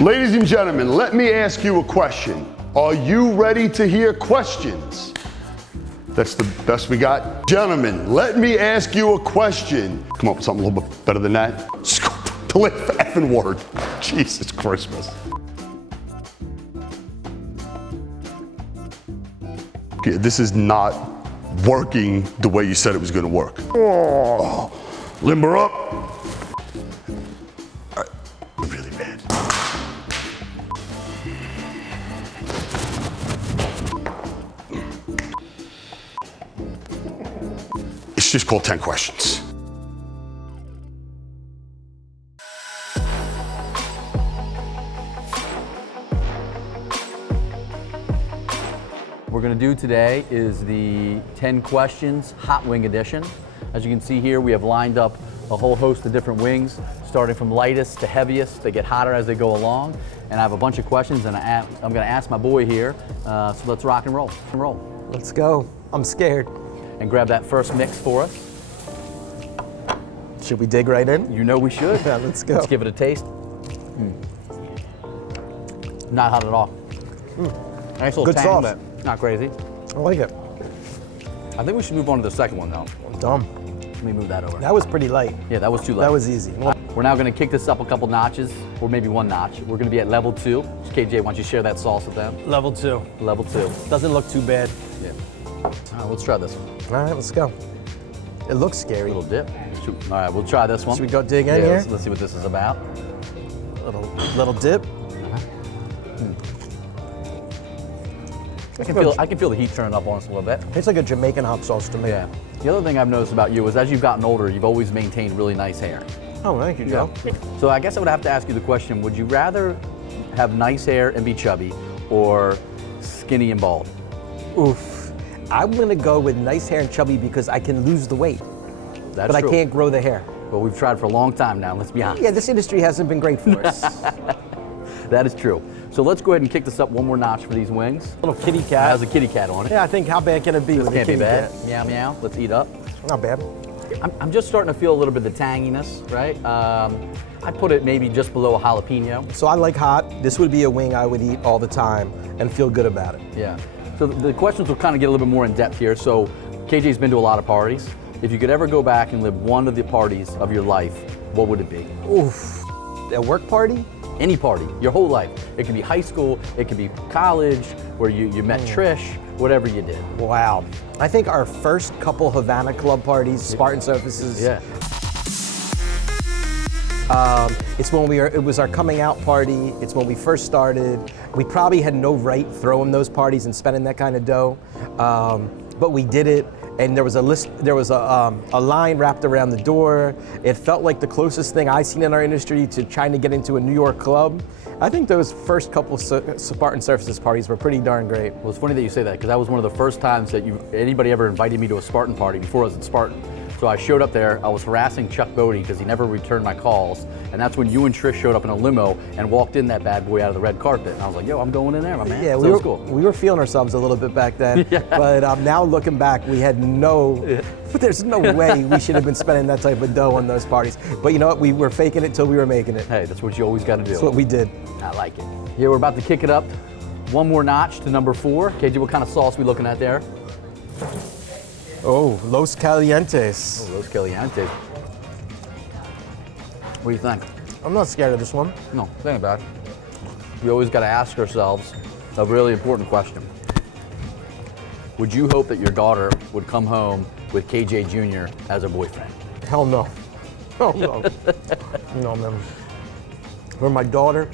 Ladies and gentlemen, let me ask you a question. Are you ready to hear questions? That's the best we got. Gentlemen, let me ask you a question. Come up with something a little bit better than that. The last effing word. Jesus Christmas. Okay, this is not working the way you said it was gonna work. Oh, limber up. Really bad. It's just called 10 questions. What we're going to do today is the 10 questions hot wing edition. As you can see here, we have lined up a whole host of different wings, starting from lightest to heaviest. They get hotter as they go along. And I have a bunch of questions, and I'm going to ask my boy here. So let's rock and roll. Let's go. I'm scared. And grab that first mix for us. Should we dig right in? You know we should. Yeah, let's go. Let's give it a taste. Not hot at all. Nice little Good tang, sauce. but not crazy. I like it. I think we should move on to the second one though. Dumb. Let me move that over. That was pretty light. Yeah, that was too light. That was easy. We're now going to kick this up a couple notches, or maybe one notch. We're going to be at level 2. KJ, why don't you share that sauce with them? Level 2. Level 2. Doesn't look too bad. Yeah. All right, let's try this one. All right, let's go. It looks A scary. little dip. All right, we'll try this one. Should we go dig in here? Let's see what this is about. Little dip. I can feel the heat turning up on us a little bit. Tastes like a Jamaican hot sauce to me. Yeah. The other thing I've noticed about you is as you've gotten older, you've always maintained really nice hair. Oh, thank you, Joe. So I guess I would have to ask you the question, would you rather have nice hair and be chubby or skinny and bald? Oof. I'm gonna go with nice hair and chubby because I can lose the weight, That's but true. I can't grow the hair. Well, we've tried for a long time now, let's be honest. Yeah, this industry hasn't been great for us. That is true. So let's go ahead and kick this up one more notch for these wings. Little kitty It cat. has a kitty cat on it. Yeah, I think how bad can it be This with a can't be kitty bad. cat? Meow, meow. Let's eat up. Not bad. I'm just starting to feel a little bit of the tanginess, right? I'd put it maybe just below a jalapeno. So I like hot. This would be a wing I would eat all the time and feel good about it. Yeah. So the questions will kind of get a little bit more in depth here. So KJ's been to a lot of parties. If you could ever go back and live one of the parties of your life, what would it be? Oof. A work party? Any party, your whole life. It could be high school, it could be college, where you met Trish, whatever you did. Wow. I think our first couple Havana Club parties, Spartan surfaces. Yeah. It was our coming out party. It's when we first started. We probably had no right throwing those parties and spending that kind of dough, but we did it. And there was a line wrapped around the door. It felt like the closest thing I've seen in our industry to trying to get into a New York club. I think those first couple Spartan Surfaces parties were pretty darn great. Well, it's funny that you say that because that was one of the first times that anybody ever invited me to a Spartan party before I was at Spartan. So I showed up there, I was harassing Chuck Bodie because he never returned my calls. And that's when you and Trish showed up in a limo and walked in that bad boy out of the red carpet. And I was like, yo, I'm going in there, my man. Yeah, so we it were was cool. We were feeling ourselves a little bit back then. Yeah. But now looking back, we had but there's no way we should have been spending that type of dough on those parties. But you know what? We were faking it till we were making it. Hey, that's what you always got to do. That's what we did. I like it. Yeah, we're about to kick it up one more notch to number 4. KJ, what kind of sauce we looking at there? Oh, Los Calientes. Oh, Los Calientes. What do you think? I'm not scared of this one. No, it ain't bad. We always got to ask ourselves a really important question. Would you hope that your daughter would come home with KJ Jr. as a boyfriend? Hell no. Oh no. No, man. For my daughter,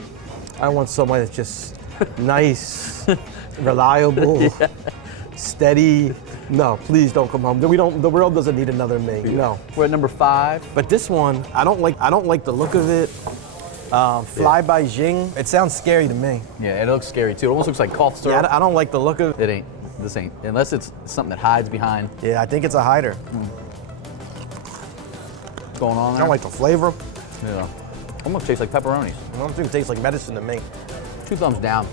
I want someone that's just nice, reliable, steady. No, please don't come home. The world doesn't need another me. No. We're at number 5. But this one, I don't like the look of it. Fly by Jing. It sounds scary to me. Yeah, it looks scary too. It almost looks like cough syrup. Yeah, I don't like the look of it. It ain't. This ain't. Unless it's something that hides behind. Yeah, I think it's a hider. What's going on I there? don't like the flavor. Yeah. Almost tastes like pepperonis. I don't think it tastes like medicine to me. 2 thumbs down.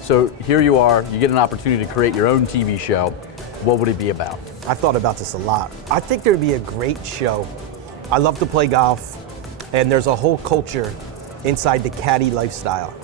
So here you are. You get an opportunity to create your own TV show. What would it be about? I thought about this a lot. I think there'd be a great show. I love to play golf, and there's a whole culture inside the caddy lifestyle.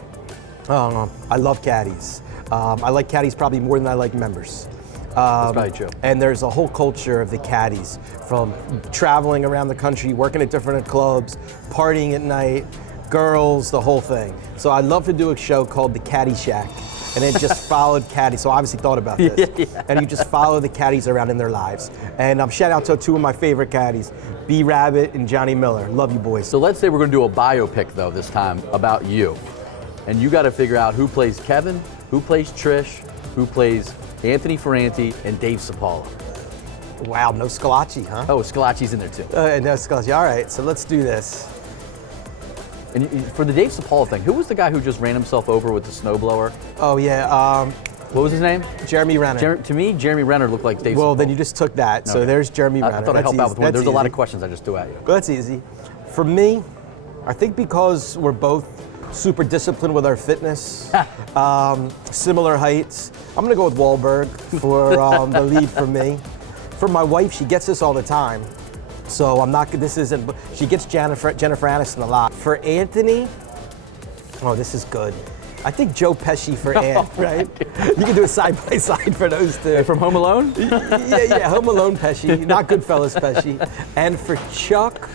I love caddies. I like caddies probably more than I like members. That's probably true. And there's a whole culture of the caddies, from traveling around the country, working at different clubs, partying at night, girls, the whole thing. So I'd love to do a show called The Caddy Shack, and it just followed caddies. So I obviously thought about this. Yeah. And you just follow the caddies around in their lives. And shout out to two of my favorite caddies, B Rabbit and Johnny Miller. Love you boys. So let's say we're going to do a biopic though this time about you, and you got to figure out who plays Kevin, who plays Trish, who plays Anthony Ferranti, and Dave Sapala. Wow, no Scalacci, huh? Oh, Scalacci's in there too. No Scalacci. All right, so let's do this. And for the Dave Sapala thing, who was the guy who just ran himself over with the snowblower? Oh yeah, What was his name? Jeremy Renner. To me, Jeremy Renner looked like Dave Sapala. Well, then you just took that. So Okay. there's Jeremy Renner. I thought I'd help out with one. That's There's a lot of easy. questions I just threw at you. Well, that's easy. For me, I think because we're both super disciplined with our fitness, similar heights, I'm gonna go with Wahlberg for the lead for me. For my wife, she gets this all the time, so I'm not. This isn't. She gets Jennifer Aniston a lot. For Anthony, oh, this is good. I think Joe Pesci for Ant, right? You can do it side by side for those two. From Home Alone? Yeah, Home Alone Pesci, not Goodfellas Pesci. And for Chuck,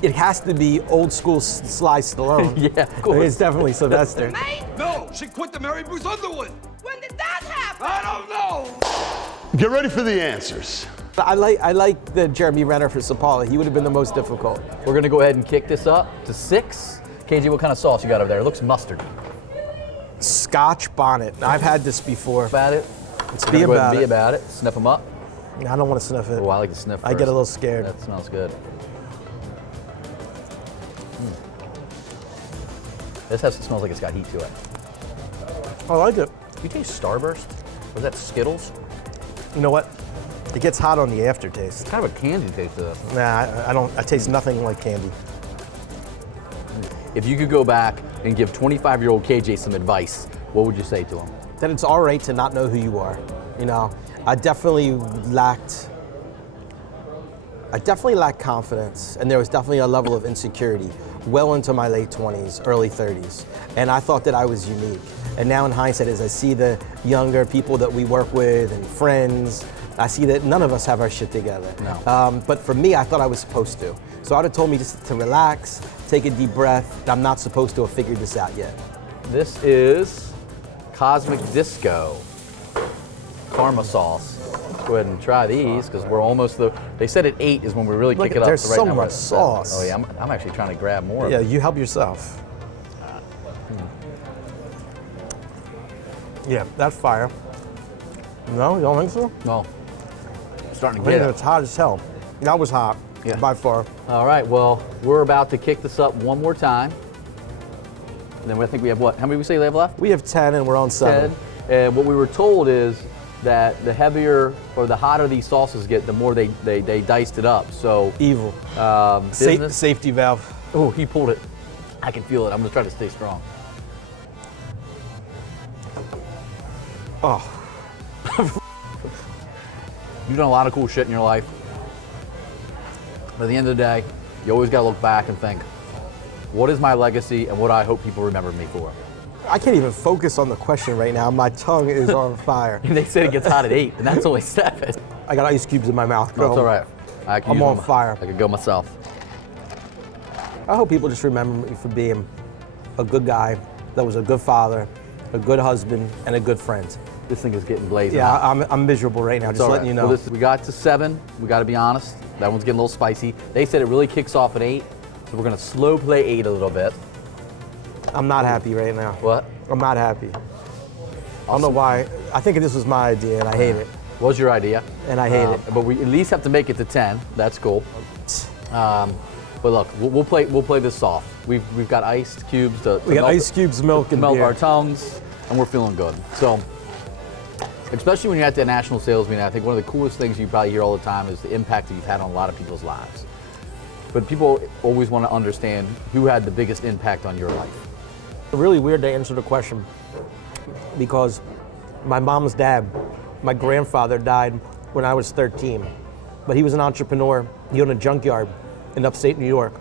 it has to be old school Sly Stallone. Yeah, of course. It's definitely Sylvester. No, she quit to marry Bruce Underwood. When did that happen? I don't know. Get ready for the answers. I like the Jeremy Renner for Sapala. He would have been the most difficult. We're going to go ahead and kick this up to 6. KJ, what kind of sauce you got over there? It looks mustard. Scotch bonnet. I've had this before. About it? Let's We're be gonna go ahead about and be it. about it. Sniff them up. I don't want to sniff it. Oh, I like to sniff first. I get a little scared. That smells good. This smells like it's got heat to it. I like it. You taste Starburst? Was that Skittles? You know what? It gets hot on the aftertaste. Kind of a candy taste to this. Nah, I don't. I taste nothing like candy. If you could go back and give 25-year-old KJ some advice, what would you say to him? That it's all right to not know who you are. You know, I definitely lacked confidence, and there was definitely a level of insecurity well into my late 20s, early 30s, and I thought that I was unique. And now in hindsight, as I see the younger people that we work with and friends, I see that none of us have our shit together. No. But for me, I thought I was supposed to. So I'd have told me just to relax, take a deep breath. I'm not supposed to have figured this out yet. This is Cosmic Disco Karma Sauce. Let's go ahead and try these because we're almost they said at 8 is when we really Look, kick it up. there's So right so now we're much at 7. sauce. Oh yeah, I'm actually trying to grab more of Yeah, it. you help yourself. Yeah, that's fire. No, you don't think so? No, I'm starting I to think get it. it's hot as hell. That was hot, Yeah. by far. All right, well, we're about to kick this up one more time. And then I think we have what? How many we say we have left? We have 10 and we're on 7. 10. And what we were told is that the heavier or the hotter these sauces get, the more they diced it up. So, Evil. business. Safety valve. Oh, he pulled it. I can feel it. I'm gonna try to stay strong. Oh, You've done a lot of cool shit in your life. But at the end of the day, you always gotta look back and think, what is my legacy and what do I hope people remember me for? I can't even focus on the question right now. My tongue is on fire. And they said it gets hot at 8, and that's only 7. I got ice cubes in my mouth. No, Go. it's all right. I can I'm use on them. fire. I could go myself. I hope people just remember me for being a good guy, that was a good father, a good husband, and a good friend. This thing is getting blazing Yeah, hot. I'm miserable right now, It's just all letting right. you know. Well, we got to 7. We got to be honest. That one's getting a little spicy. They said it really kicks off at 8, so we're gonna slow play 8 a little bit. I'm not happy right now. What? I'm not happy. I don't know why. I think this was my idea, and I hate it. What was your idea? And I hate it. But we at least have to make it to 10. That's cool. But look, we'll play this soft. We've got iced cubes to We got melt, ice cubes, milk, and melt beer. our tongues, and we're feeling good. So, especially when you're at the national sales meeting, I think one of the coolest things you probably hear all the time is the impact that you've had on a lot of people's lives. But people always want to understand who had the biggest impact on your life. Really weird to answer the question because my mom's dad, my grandfather died when I was 13, but he was an entrepreneur. He owned a junkyard in upstate New York,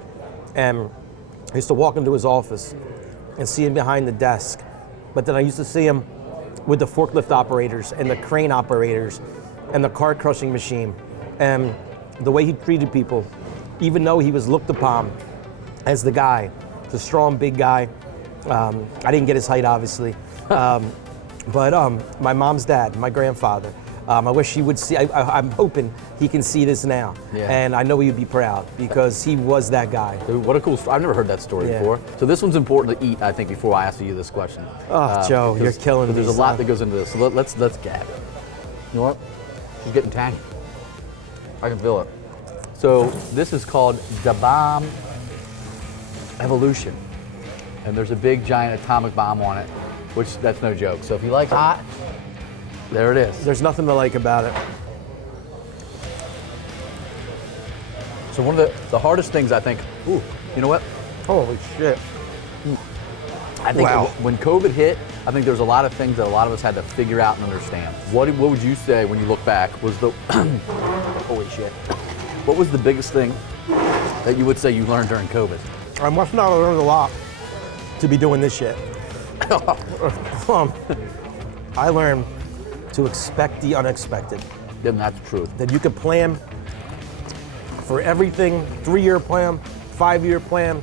and I used to walk into his office and see him behind the desk. But then I used to see him with the forklift operators and the crane operators and the car crushing machine. And the way he treated people, even though he was looked upon as the guy, the strong, big guy. I didn't get his height, obviously. But my mom's dad, my grandfather, I wish he would see, I'm hoping he can see this now. Yeah. And I know he'd be proud because he was that guy. Dude, what a cool story. I've never heard that story before. So this one's important to eat, I think, before I ask you this question. Oh, Joe, you're killing me. There's a lot that goes into this. So let's gab it. You know what? She's getting tangy. I can feel it. So this is called the bomb evolution. And there's a big giant atomic bomb on it, which that's no joke. So if you like hot, there it is. There's nothing to like about it. So one of the hardest things I think, ooh, you know what? Holy shit. I think Wow. when COVID hit, I think there's a lot of things that a lot of us had to figure out and understand. What would you say when you look back was the, holy shit, what was the biggest thing that you would say you learned during COVID? I must not have learned a lot to be doing this shit. I learned to expect the unexpected. Then that's the truth. That you could plan for everything, 3-year plan, 5-year plan,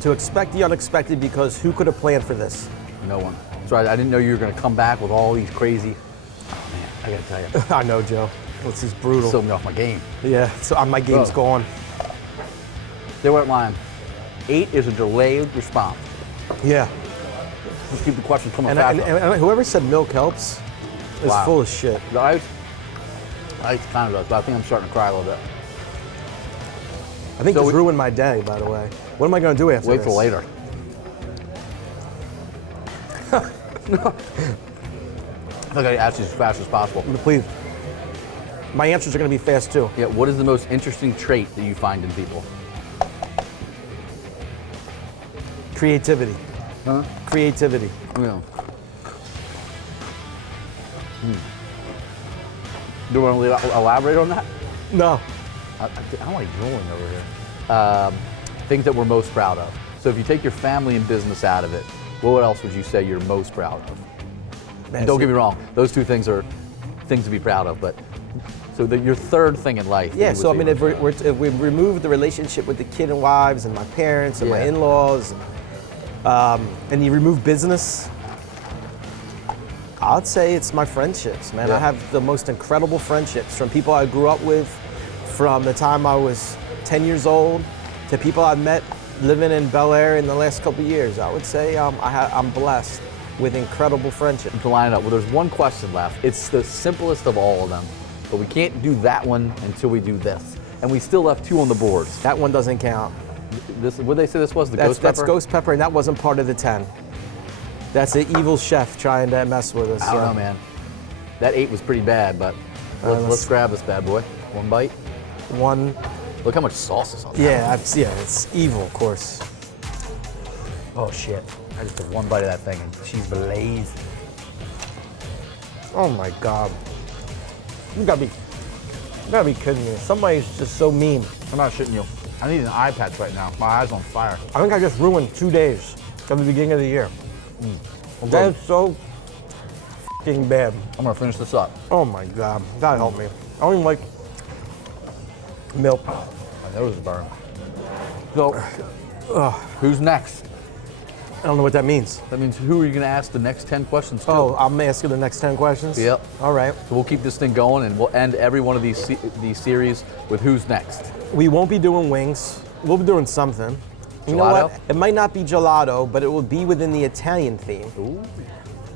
to expect the unexpected because who could have planned for this? No one. So I didn't know you were going to come back with all these crazy, oh man, I got to tell you. I know, Joe. This is brutal. Still me off my game. Yeah, so my game's gone. They weren't lying. 8 is a delayed response. Yeah. Just keep the questions coming And faster. and whoever said milk helps is Wow. full of shit. The ice kind of does, but I think I'm starting to cry a little bit. I think So this ruined my day, by the way. What am I going to do after Wait this? for later. I gotta ask you as fast as possible. Please. My answers are going to be fast, too. Yeah, what is the most interesting trait that you find in people? Creativity. Huh? Creativity. Yeah. Do you want to elaborate on that? No. I'm like drooling over here. Things that we're most proud of. So if you take your family and business out of it, what else would you say you're most proud of? And don't get me wrong, those two things are things to be proud of, but so your third thing in life. Yeah, so I mean, if we remove the relationship with the kid and wives and my parents and my in-laws, and you remove business, I'd say it's my friendships, man. Yeah. I have the most incredible friendships from people I grew up with from the time I was 10 years old to people I've met living in Bel Air in the last couple of years. I would say I'm blessed with incredible friendships. To line it up, well, there's one question left. It's the simplest of all of them, but we can't do that one until we do this. And we still left 2 on the boards. That one doesn't count. This, what did they say this was? Ghost pepper? That's ghost pepper, and that wasn't part of the 10. That's an evil chef trying to mess with us. I don't know, man. That 8 was pretty bad, but let's grab this bad boy. One bite. One. Look how much sauce is on that. Yeah, it's evil, of course. Oh shit. I just took one bite of that thing and she's blazed. Oh my God. You gotta be kidding me. Somebody's just so mean. I'm not shitting you. I need an eye patch right now. My eye's on fire. I think I just ruined 2 days at the beginning of the year. That is so fucking bad. I'm gonna finish this up. Oh my God. God help me. I don't even like milk. My nose is burning. So, who's next? I don't know what that means. That means who are you gonna ask the next 10 questions to? Oh, I'm asking the next 10 questions? Yep. All right. So we'll keep this thing going and we'll end every one of these series with who's next. We won't be doing wings. We'll be doing something. You know Gelato? what? It might not be gelato, but it will be within the Italian theme. Ooh.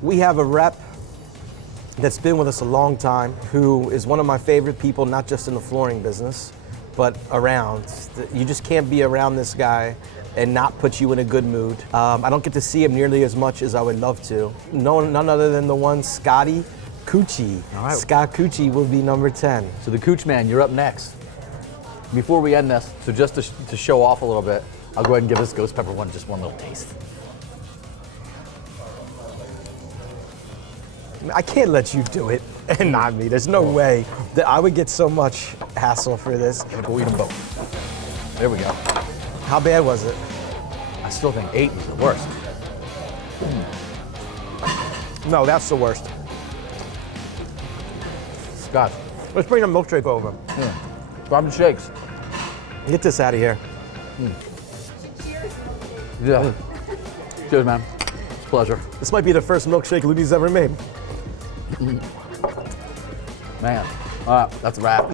We have a rep that's been with us a long time who is one of my favorite people, not just in the flooring business, but around. You just can't be around this guy and not put you in a good mood. I don't get to see him nearly as much as I would love to. None other than the one Scotty Cucci. All right. Scott Cucci will be number 10. So the Cooch Man, you're up next. Before we end this, so just to show off a little bit, I'll go ahead and give this ghost pepper one just one little taste. I can't let you do it and not me. There's no way that I would get so much hassle for this. We'll eat them both. There we go. How bad was it? I still think 8 is the worst. No, that's the worst. Scott, Let's bring a milkshake over. Robin Shakes. Get this out of here. Yeah. Cheers, man. It's a pleasure. This might be the first milkshake Looney's ever made. Man, all right, that's a wrap.